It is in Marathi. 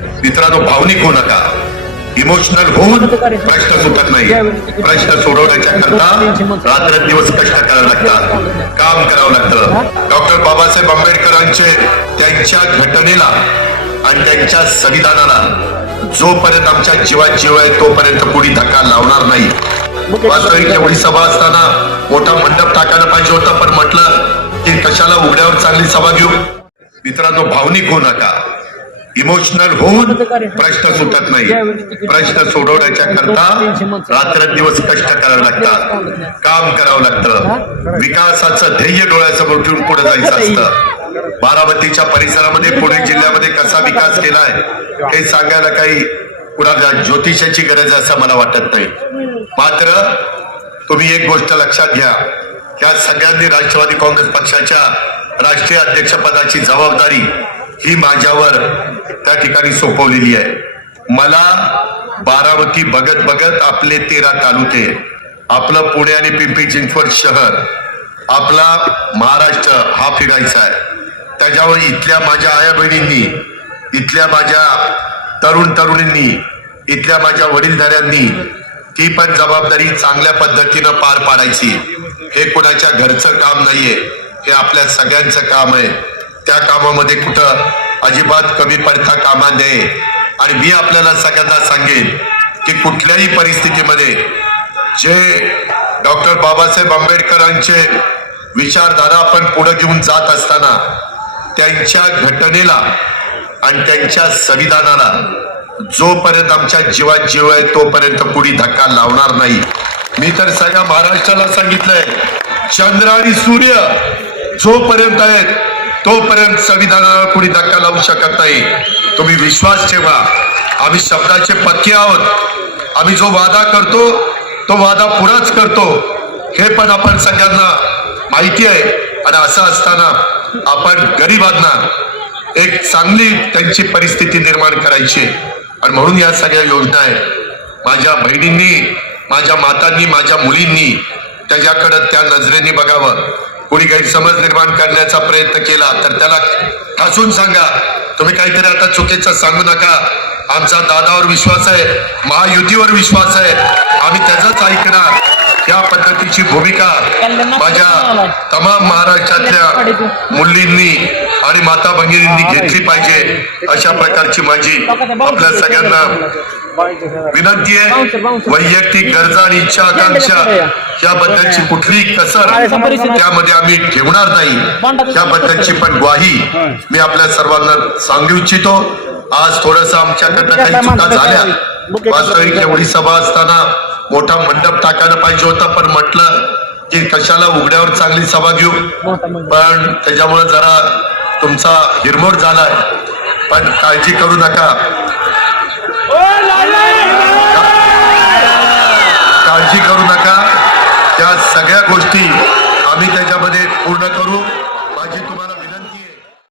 मित्रांनो, भावनिक होऊ नका, इमोशनल होऊन प्रश्न सुटत नाही. प्रश्न सोडवण्याच्या करता रात्रंदिवस कष्ट करावं लागतात, काम करावं लागतं. डॉक्टर बाबासाहेब आंबेडकरांचे त्यांच्या घटनेला आणि त्यांच्या संविधानाला जोपर्यंत आमच्या जीवात जीव आहे तोपर्यंत कोणी धक्का लावणार नाही. वास्तविक एवढी सभा असताना मोठा मंडप टाकायला पाहिजे होता, पण म्हटलं की कशाला उघड्यावर चांगली सभा घेऊ. मित्रांनो, भावनिक होऊ नका, इमोशनल होऊन प्रश्न सुटत नाही. प्रश्न सोडवण्याच्या करता रात्रंदिवस कष्ट करावं लागतात, काम करावं लागतं. विकासाचं ध्येय डोळ्यासमोर ठेवून पुढे जायचं असतं. बारामतीच्या परिसरामध्ये, पुणे जिल्ह्यामध्ये कसा विकास केलाय हे सांगायला काही कुणाला ज्योतिषाची गरज आहे असं मला वाटत नाही. मात्र तुम्ही एक गोष्ट लक्षात घ्या, या सगळ्यांनी राष्ट्रवादी काँग्रेस पक्षाच्या राष्ट्रीय अध्यक्षपदाची जबाबदारी ही माझ्यावर त्या ठिकाणी सोपवलेली आहे. मला बारामती बघत बघत आपले 13 तालुके, आपलं पुणे आणि पिंपरी चिंचवड शहर, आपला महाराष्ट्र हा फिरायचा आहे. त्याच्यावर इथल्या माझ्या आया बहिणींनी, इथल्या माझ्या तरुणींनी, इथल्या माझ्या वडीलधाऱ्यांनी ती पण जबाबदारी चांगल्या पद्धतीनं पार पाडायची. हे कुणाच्या घरचं काम नाहीये, हे आपल्या सगळ्यांचं काम आहे. त्या कामामध्ये कुठं अजिबात कमी पडता कामा नये. आणि मी आपल्याला सगळ्यांना सांगेन की कुठल्याही परिस्थितीमध्ये जे डॉक्टर बाबासाहेब आंबेडकरांचे विचारधारा आपण पुढे घेऊन जात असताना त्यांच्या घटनेला आणि त्यांच्या संविधानाला जोपर्यंत आमच्या जीवात जीव आहे तोपर्यंत कुणी धक्का लावणार नाही. मी तर सगळ्या महाराष्ट्राला सांगितलंय, चंद्र आणि सूर्य जोपर्यंत आहेत तोपर्यंत संविधानाला कुणी धक्का लावू शकत नाही. तुम्ही विश्वास ठेवा, आम्ही शब्दाचे पक्के आहोत. आम्ही जो वादा करतो तो वादा पुराच करतो, हे पण आपण सगळ्यांना माहिती आहे. आणि असं असताना आपण गरिबांना एक चांगली त्यांची परिस्थिती निर्माण करायची, आणि म्हणून या सगळ्या योजना आहेत. माझ्या बहिणींनी, माझ्या मातांनी, माझ्या मुलींनी त्याच्याकडे त्या नजरेने बघावं. कोणी गैरसमज निर्माण करण्याचा प्रयत्न केला तर त्याला ठासून सांगा, तुम्ही काहीतरी आता चुकीचं सांगू नका. आमचा दादावर विश्वास आहे, महायुतीवर विश्वास आहे, आम्ही त्याचंच ऐकणार. या पद्धतीची भूमिका माझ्या तमाम महाराष्ट्रातल्या मुलींनी आणि माता भगिनींनी घेतली पाहिजे. अशा प्रकारची माझी आपल्या सगळ्यांना विनंती आहे. वैयक्तिक गरजा आणि इच्छा आकांक्षा याबद्दलची कुठलीही कसर त्यामध्ये आम्ही ठेवणार नाही, याबद्दलची पण ग्वाही मी आपल्या सर्वांना सांगू इच्छितो. आज थोडस आमच्याकडनं काही चुका झाल्या. वास्तविक एवढी सभा असताना मोठा मंडप टाकायला पाहिजे होता, पण म्हटलं की कशाला उघड्यावर चांगली सभा घेऊ. पण त्याच्यामुळे जरा तुमचा हिरमोड झालाय. पण काळजी करू नका, काळजी करू नका. त्या सगळ्या गोष्टी आम्ही त्याच्यामध्ये पूर्ण करू.